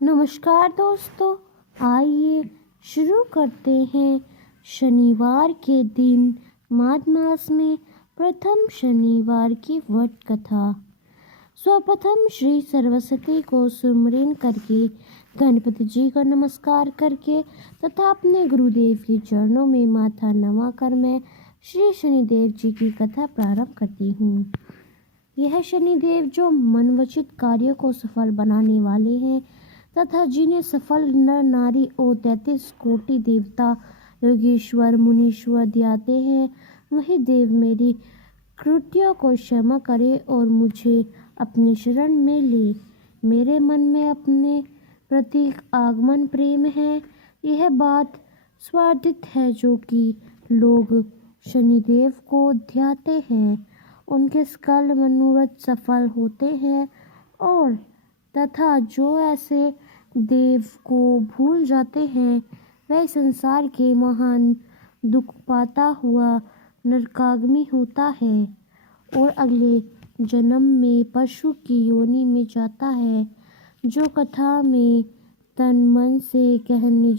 नमस्कार दोस्तों, आइए शुरू करते हैं। शनिवार के दिन माघ मास में प्रथम शनिवार की व्रत कथा। सर्वप्रथम श्री सरस्वती को सुमिरन करके, गणपति जी को नमस्कार करके तथा अपने गुरुदेव के चरणों में माथा नवाकर मैं श्री शनिदेव जी की कथा प्रारंभ करती हूँ। यह शनिदेव जो मनवचित कार्यों को सफल बनाने वाले हैं तथा जिन्हें सफल नर नारी और 33 कोटि देवता योगेश्वर मुनीश्वर ध्याते हैं, वही देव मेरी कृत्यों को क्षमा करे और मुझे अपनी शरण में ले। मेरे मन में अपने प्रति आगमन प्रेम है। यह बात स्वादित है जो कि लोग शनिदेव को ध्याते हैं, उनके सकल मनोरथ सफल होते हैं। और तथा जो ऐसे देव को भूल जाते हैं, वह संसार के महान दुख पाता हुआ नरकाग्नि होता है और अगले जन्म में पशु की योनि में जाता है। जो कथा में तन मन से कहने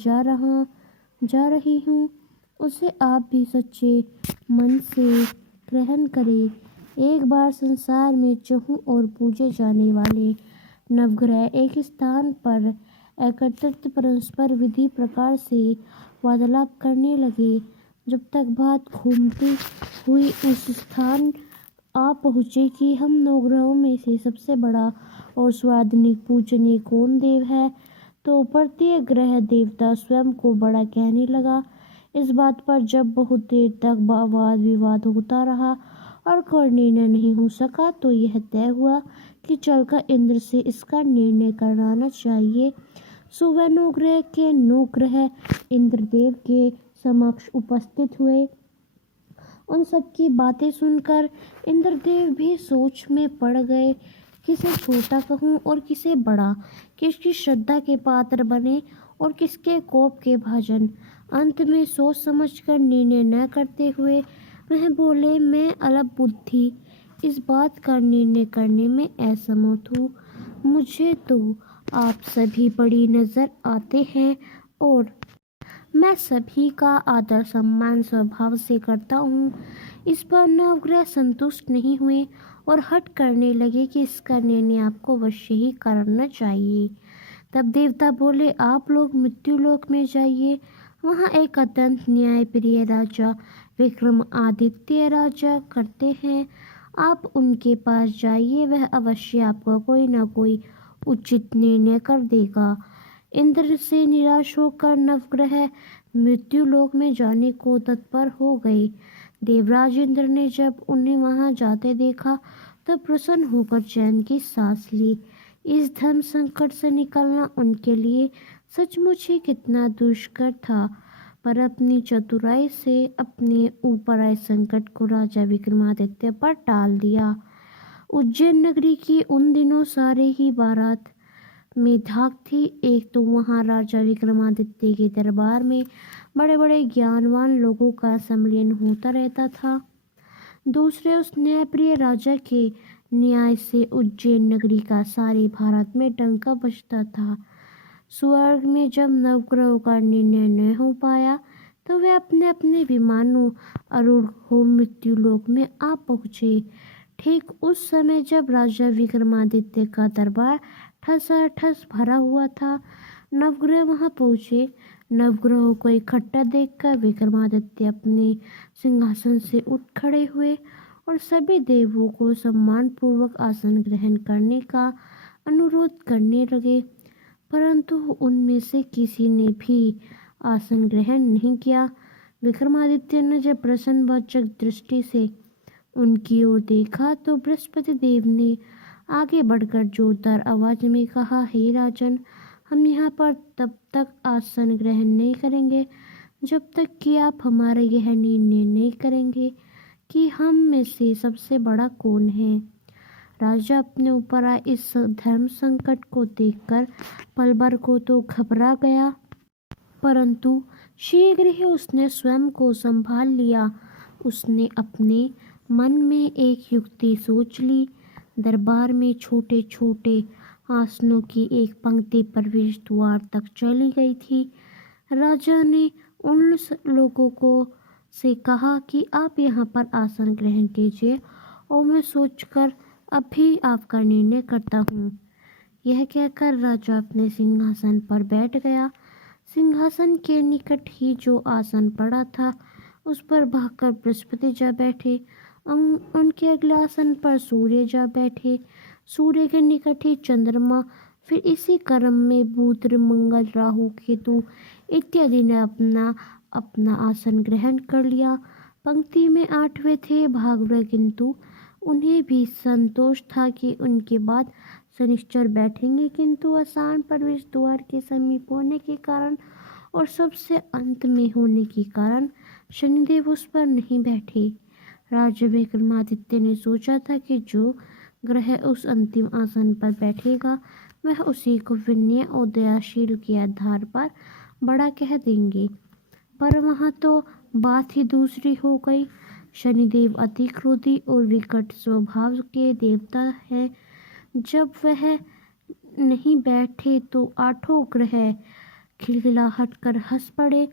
जा रही हूँ, उसे आप भी सच्चे मन से ग्रहण करें। एक बार संसार में चहु और पूजे जाने वाले नवग्रह एक स्थान पर एकत्रित परस्पर विधि प्रकार से वार्तालाप करने लगे। जब तक बात घूमती हुई उस स्थान आ पहुँचे कि हम नवग्रहों में से सबसे बड़ा और स्वादनिक पूजनीय कौन देव है, तो प्रत्येक ग्रह देवता स्वयं को बड़ा कहने लगा। इस बात पर जब बहुत देर तक वाद विवाद होता रहा और कोई निर्णय नहीं हो सका, तो यह तय हुआ कि चलकर इंद्र से इसका निर्णय कराना चाहिए। सुबह नवग्रह के 9 ग्रह इंद्रदेव के समक्ष उपस्थित हुए। उन सबकी बातें सुनकर इंद्रदेव भी सोच में पड़ गए, किसे छोटा कहूँ और किसे बड़ा, किसकी श्रद्धा के पात्र बने और किसके कोप के भाजन। अंत में सोच समझकर निर्णय न करते हुए वह बोले, मैं अल्प बुद्धि इस बात का निर्णय करने में असमर्थ हूँ। मुझे तो आप सभी बड़ी नजर आते हैं और मैं सभी का आदर सम्मान स्वभाव से करता हूँ। इस पर नवग्रह संतुष्ट नहीं हुए और हट करने लगे कि इसका निर्णय आपको अवश्य ही करना चाहिए। तब देवता बोले, आप लोग मृत्युलोक में जाइए। वहाँ एक अत्यंत न्यायप्रिय राजा विक्रमादित्य राजा करते हैं। आप उनके पास जाइए, वह अवश्य आपको कोई न कोई उचित निर्णय कर देगा। इंद्र से निराश होकर नवग्रह मृत्युलोक में जाने को तत्पर हो गए। देवराज इंद्र ने जब उन्हें वहां जाते देखा, तब प्रसन्न होकर चैन की सांस ली। इस धर्म संकट से निकलना उनके लिए सचमुच ही कितना दुष्कर था, पर अपनी चतुराई से अपने ऊपर आए संकट को राजा विक्रमादित्य पर टाल दिया। उज्जैन नगरी की उन दिनों सारे ही बारात में धाक थी। एक तो वहाँ राजा विक्रमादित्य के दरबार में बड़े बड़े ज्ञानवान लोगों का सम्मेलन होता रहता था, दूसरे उस न्यायप्रिय राजा के न्याय से उज्जैन नगरी का सारे भारत में डंका बजता था। स्वर्ग में जब नवग्रहों का निर्णय न हो पाया, तो वे अपने अपने विमानों आरूढ़ हो मृत्युलोक में आ पहुँचे। ठीक उस समय जब राजा विक्रमादित्य का दरबार ठसाठस भरा हुआ था, नवग्रह वहां पहुंचे। नवग्रहों को इकट्ठा देखकर विक्रमादित्य अपने सिंहासन से उठ खड़े हुए और सभी देवों को सम्मानपूर्वक आसन ग्रहण करने का अनुरोध करने लगे, परंतु उनमें से किसी ने भी आसन ग्रहण नहीं किया। विक्रमादित्य ने जब प्रश्नवाचक दृष्टि से उनकी ओर देखा, तो बृहस्पति देव ने आगे बढ़कर जोरदार आवाज में कहा, हे राजन, हम यहाँ पर तब तक आसन ग्रहण नहीं करेंगे जब तक कि आप हमारा यह निर्णय नहीं करेंगे कि हम में से सबसे बड़ा कौन है। राजा अपने ऊपर आए इस धर्म संकट को देखकर पल भर को तो घबरा गया, परंतु शीघ्र ही उसने स्वयं को संभाल लिया। उसने अपने मन में एक युक्ति सोच ली। दरबार में छोटे छोटे आसनों की एक पंक्ति प्रवेश द्वार तक चली गई थी। राजा ने उन लोगों को से कहा कि आप यहाँ पर आसन ग्रहण कीजिए और मैं सोचकर अभी आपका निर्णय करता हूँ। यह कहकर राजा अपने सिंहासन पर बैठ गया। सिंहासन के निकट ही जो आसन पड़ा था उस पर भागकर बृहस्पति जा बैठे। उनके अगले आसन पर सूर्य जा बैठे। सूर्य के निकट ही चंद्रमा। फिर इसी क्रम में बुध, मंगल, राहु, केतु इत्यादि ने अपना अपना आसन ग्रहण कर लिया। पंक्ति में 8वें थे भागवत, किंतु उन्हें भी संतोष था कि उनके बाद शनिश्चर बैठेंगे, किंतु आसान प्रवेश द्वार के समीप होने के कारण और सबसे अंत में होने के कारण शनिदेव उस पर नहीं बैठे। राजा विक्रमादित्य ने सोचा था कि जो ग्रह उस अंतिम आसन पर बैठेगा वह उसी को विनय और दयाशील के आधार पर बड़ा कह देंगे, पर वहाँ तो बात ही दूसरी हो गई। शनिदेव अति क्रोधी और विकट स्वभाव के देवता है। जब वह नहीं बैठे तो 8 ग्रह खिलखिलाहट कर हंस पड़े।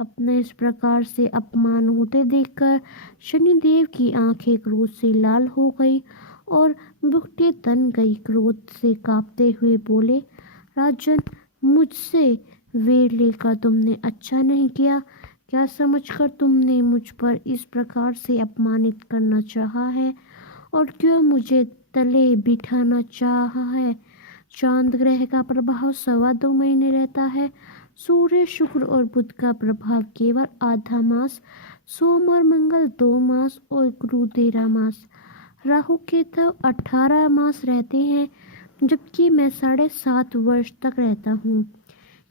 अपने इस प्रकार से अपमान होते देखकर शनिदेव की आंखें क्रोध से लाल हो गई और बुकटे तन गई। क्रोध से कांपते हुए बोले, राजन, मुझसे वेर लेकर तुमने अच्छा नहीं किया। क्या समझकर तुमने मुझ पर इस प्रकार से अपमानित करना चाहा है और क्यों मुझे तले बिठाना चाहा है। चांद ग्रह का प्रभाव 2.25 महीने रहता है। सूर्य, शुक्र और बुध का प्रभाव केवल आधा मास। सोम और मंगल 2 मास और गुरु 13 मास। राहु केतु 18 मास रहते हैं, जबकि मैं 7.5 वर्ष तक रहता हूँ।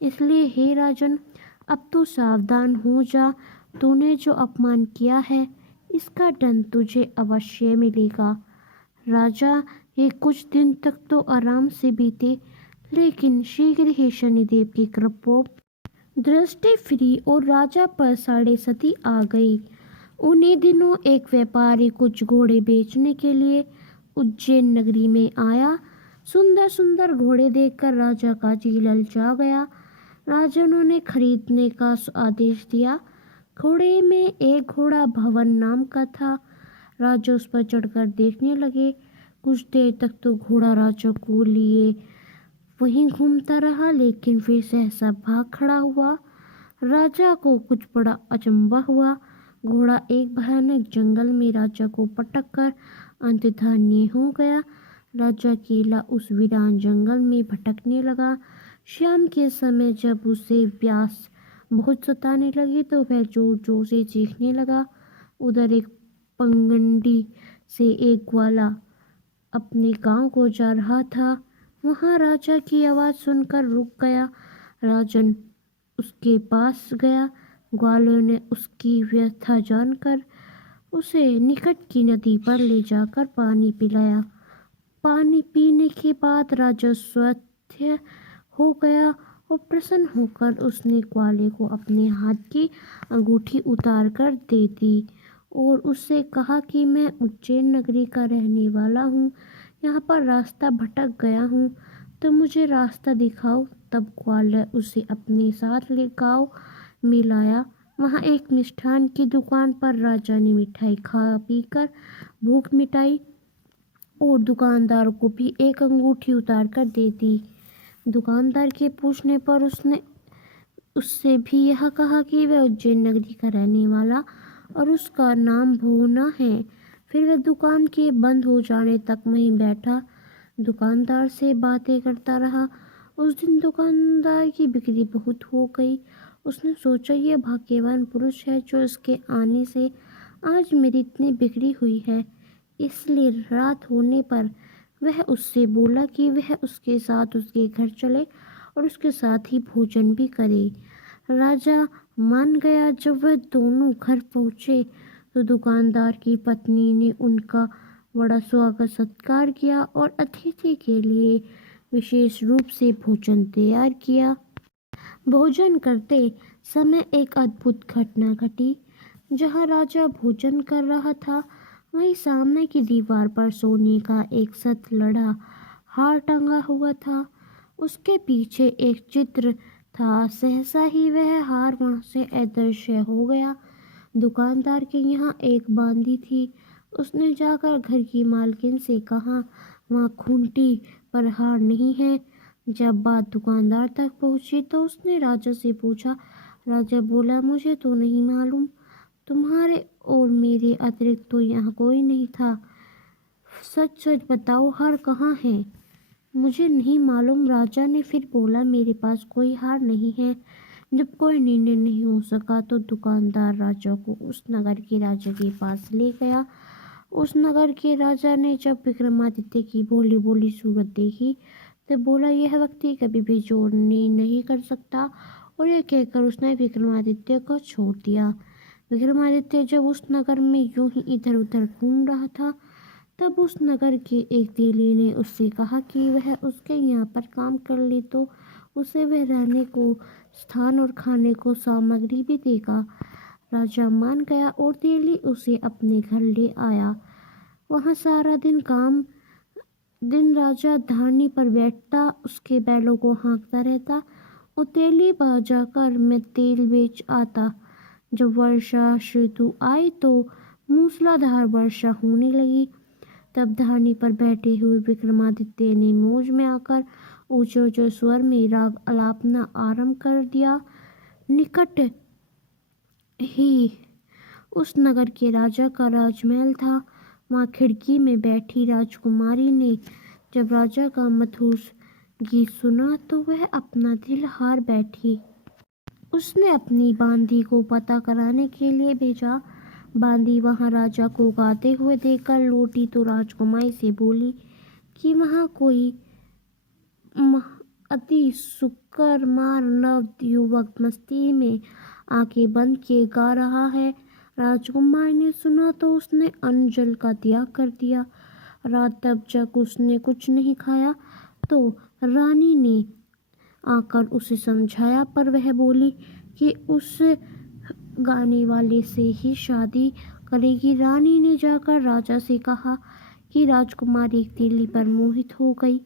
इसलिए हे राजन, अब तू सावधान हो जा। तूने जो अपमान किया है इसका दंड तुझे अवश्य मिलेगा। राजा, ये कुछ दिन तक तो आराम से बीते, लेकिन शीघ्र ही शनिदेव की प्रकोप दृष्टि फिरी और राजा पर 7.5 आ गई। उन्हीं दिनों एक व्यापारी कुछ घोड़े बेचने के लिए उज्जैन नगरी में आया। सुंदर सुंदर घोड़े देखकर राजा का जी ललचा गया। राजा ने खरीदने का आदेश दिया। घोड़े में एक घोड़ा भवन नाम का था। राजा उस पर चढ़कर देखने लगे। कुछ देर तक तो घोड़ा राजा को लिए वहीं घूमता रहा, लेकिन फिर सहसा भाग खड़ा हुआ। राजा को कुछ बड़ा अचंभा हुआ। घोड़ा एक भयानक जंगल में राजा को पटक कर अंतर्धानी हो गया। राजा अकेला उस वीरान जंगल में भटकने लगा। शाम के समय जब उसे प्यास बहुत सताने लगी तो वह जोर जोर से चीखने लगा। उधर एक पगडंडी से एक ग्वाला अपने गांव को जा रहा था। वहां राजा की आवाज़ सुनकर रुक गया। राजन उसके पास गया। ग्वालों ने उसकी व्यथा जानकर उसे निकट की नदी पर ले जाकर पानी पिलाया। पानी पीने के बाद राजा स्वस्थ हो गया और प्रसन्न होकर उसने ग्वाले को अपने हाथ की अंगूठी उतार कर दे दी और उससे कहा कि मैं उज्जैन नगरी का रहने वाला हूँ। यहाँ पर रास्ता भटक गया हूँ, तो मुझे रास्ता दिखाओ। तब ग्वाला उसे अपने साथ ले गाँव में लाया। वहाँ एक मिष्ठान की दुकान पर राजा ने मिठाई खा पीकर भूख मिटाई और दुकानदार को भी एक अंगूठी उतार कर दे दी। दुकानदार के पूछने पर उसने उससे भी यह कहा कि वह उज्जैन नगरी का रहने वाला और उसका नाम भूना है। फिर वह दुकान के बंद हो जाने तक वहीं बैठा दुकानदार से बातें करता रहा। उस दिन दुकानदार की बिक्री बहुत हो गई। उसने सोचा, यह भाग्यवान पुरुष है जो इसके आने से आज मेरी इतनी बिक्री हुई है। इसलिए रात होने पर वह उससे बोला कि वह उसके साथ उसके घर चले और उसके साथ ही भोजन भी करे। राजा मान गया। जब वह दोनों घर पहुँचे तो दुकानदार की पत्नी ने उनका बड़ा स्वागत सत्कार किया और अतिथि के लिए विशेष रूप से भोजन तैयार किया। भोजन करते समय एक अद्भुत घटना घटी। जहाँ राजा भोजन कर रहा था वहीं सामने की दीवार पर सोने का एक सत लड़ा हार टंगा हुआ था। उसके पीछे एक चित्र था। सहसा ही वह हार वहां से अदृश्य हो गया। दुकानदार के यहाँ एक बांदी थी। उसने जाकर घर की मालकिन से कहा, वहाँ खूंटी पर हार नहीं है। जब बात दुकानदार तक पहुंची तो उसने राजा से पूछा। राजा बोला, मुझे तो नहीं मालूम। तुम्हारे और मेरे अतिरिक्त तो यहाँ कोई नहीं था। सच सच बताओ, हार कहाँ है? मुझे नहीं मालूम। राजा ने फिर बोला, मेरे पास कोई हार नहीं है। जब कोई निर्णय नहीं हो सका तो दुकानदार राजा को उस नगर के राजा के पास ले गया। उस नगर के राजा ने जब विक्रमादित्य की भोली भोली सूरत देखी तो बोला, यह व्यक्ति कभी भी जोड़नी नहीं कर सकता। और यह कहकर उसने विक्रमादित्य को छोड़ दिया। विक्रमादित्य जब उस नगर में यूं ही इधर उधर घूम रहा था तब उस नगर के एक तेली ने उससे कहा कि वह उसके यहाँ पर काम कर ले तो उसे वह रहने को स्थान और खाने को सामग्री भी देगा। राजा मान गया और तेली उसे अपने घर ले आया। वहाँ सारा दिन राजा धारनी पर बैठता, उसके बैलों को हाँकता रहता और तेली जाकर में तेल बेच आता। जब वर्षा ऋतु आई तो मूसलाधार वर्षा होने लगी। तब धारनी पर बैठे हुए विक्रमादित्य ने मौज में आकर ऊंचे ऊंचे स्वर में राग आलापना आरंभ कर दिया। निकट ही उस नगर के राजा का राजमहल था। वहाँ खिड़की में बैठी राजकुमारी ने जब राजा का मधुर गीत सुना तो वह अपना दिल हार बैठी। उसने अपनी बांदी को पता कराने के लिए भेजा। बांदी वहां राजा को गाते हुए देखकर लौटी तो राजकुमारी से बोली कि वहां कोई अति सुकुमार नव युवक मस्ती में आंखें बंद किए गा रहा है। राजकुमारी ने सुना तो उसने अन्न जल का त्याग कर दिया। रात तब जब उसने कुछ नहीं खाया तो रानी ने आकर उसे समझाया, पर वह बोली कि उस गाने वाले से ही शादी करेगी। रानी ने जाकर राजा से कहा कि राजकुमारी एक तेली पर मोहित हो गई।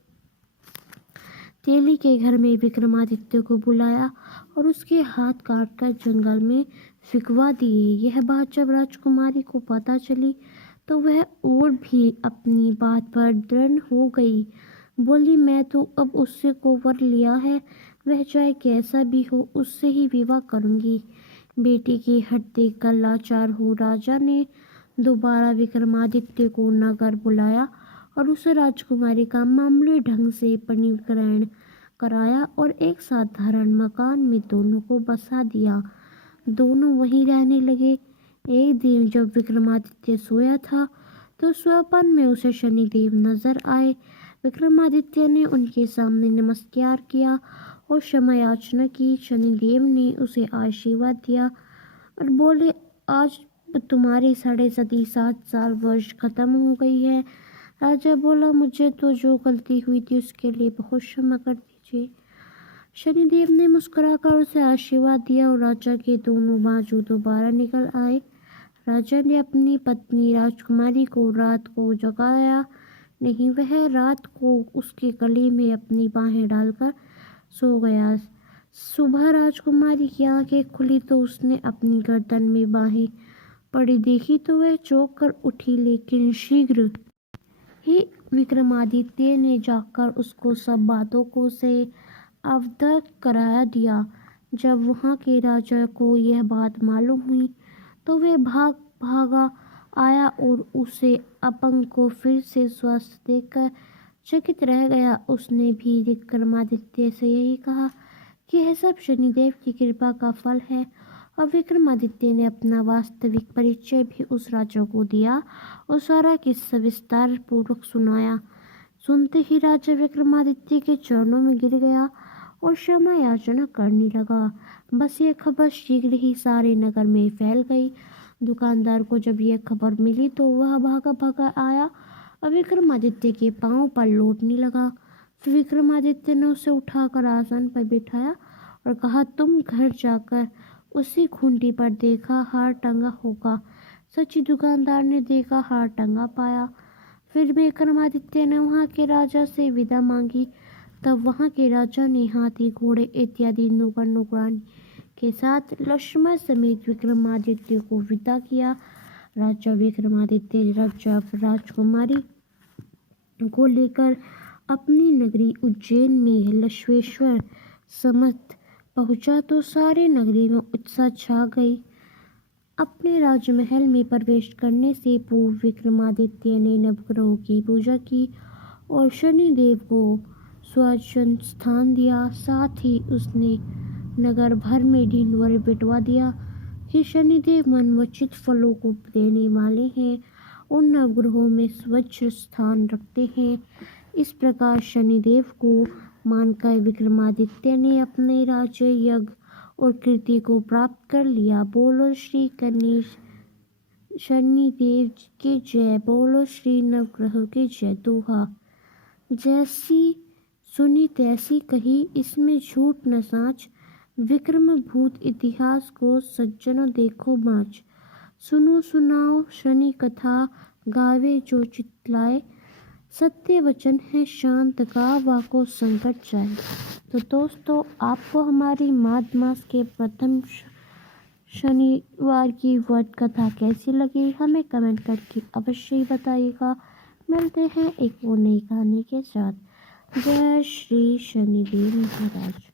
तेली के घर में विक्रमादित्य को बुलाया और उसके हाथ काटकर जंगल में फिकवा दिए। यह बात जब राजकुमारी को पता चली तो वह और भी अपनी बात पर दृढ़ हो गई। बोली, मैं तो अब उससे को वर लिया है, वह चाहे कैसा भी हो उससे ही विवाह करूंगी। बेटी की हट देखकर लाचार हो राजा ने दोबारा विक्रमादित्य को नगर बुलाया और उसे राजकुमारी का मामूली ढंग से परिणय कराया और एक साधारण मकान में दोनों को बसा दिया। दोनों वहीं रहने लगे। एक दिन जब विक्रमादित्य सोया था तो स्वप्न में उसे शनिदेव नजर आए। विक्रमादित्य ने उनके सामने नमस्कार किया और क्षमा याचना की। शनिदेव ने उसे आशीर्वाद दिया और बोले, आज तुम्हारी 7.5 वर्ष खत्म हो गई है। राजा बोला, मुझे तो जो गलती हुई थी उसके लिए बहुत क्षमा कर दीजिए। शनिदेव ने मुस्कुराकर उसे आशीर्वाद दिया और राजा के दोनों बाजू दोबारा निकल आए। राजा ने अपनी पत्नी राजकुमारी को रात को जगाया नहीं, वह रात को उसके गले में अपनी बाहें डालकर सो गया। सुबह राजकुमारी की आंखें खुली तो उसने अपनी गर्दन में बाहें पड़ी देखी तो वह चौंक कर उठी, लेकिन शीघ्र ही विक्रमादित्य ने जाकर उसको सब बातों को से अवगत करा दिया। जब वहां के राजा को यह बात मालूम हुई तो वह भागा आया और उसे अपंग को फिर से स्वस्थ देखकर चकित रह गया। उसने भी विक्रमादित्य से यही कहा कि यह सब शनिदेव की कृपा का फल है। और विक्रमादित्य ने अपना वास्तविक परिचय भी उस राजा को दिया और सारा किस्सा विस्तार पूर्वक सुनाया। सुनते ही राजा विक्रमादित्य के चरणों में गिर गया और क्षमा याचना करने लगा। बस ये खबर शीघ्र ही सारे नगर में फैल गई। दुकानदार को जब यह खबर मिली तो वह भागा भागा आया और विक्रमादित्य के पांव पर लौटने लगा। फिर विक्रमादित्य ने उसे उठाकर आसन पर बिठाया और कहा, तुम घर जाकर उसी खूंटी पर देखा हार टंगा होगा। सच्ची दुकानदार ने देखा, हार टंगा पाया। फिर विक्रमादित्य ने वहाँ के राजा से विदा मांगी। तब वहाँ के राजा ने हाथी, घोड़े इत्यादि नौकर नौकरानी के साथ लक्ष्मण समेत विक्रमादित्य को विदा किया। राजा विक्रमादित्य जब राजकुमारी को लेकर अपनी नगरी उज्जैन में लक्ष्मेश्वर समत पहुंचा तो सारे नगरी में उत्साह छा गई। अपने राजमहल में प्रवेश करने से पूर्व विक्रमादित्य ने नवग्रहों की पूजा की और शनिदेव को स्वच्छंद स्थान दिया। साथ ही उसने नगर भर में ढिंढोरे पिटवा दिया कि शनिदेव मनोवांछित फलों को देने वाले हैं, उन नवग्रहों में स्वच्छ स्थान रखते हैं। इस प्रकार शनिदेव को मानकर विक्रमादित्य ने अपने राज्य यज्ञ और कीर्ति को प्राप्त कर लिया। बोलो श्री गणेश शनिदेव के जय, बोलो श्री नवग्रह के जय। दोहा। जैसी सुनी तैसी कही, इसमें झूठ न साच। विक्रम भूत इतिहास को सज्जनों देखो बाँच। सुनो सुनाओ शनि कथा, गावे जो चितलाए। सत्य वचन है शांत का, वाको संकट जाए। तो दोस्तों, आपको हमारी माघ मास के प्रथम शनिवार की व्रत कथा कैसी लगी, हमें कमेंट करके अवश्य ही बताइएगा। मिलते हैं एक और नई कहानी के साथ। जय श्री शनिदेव महाराज।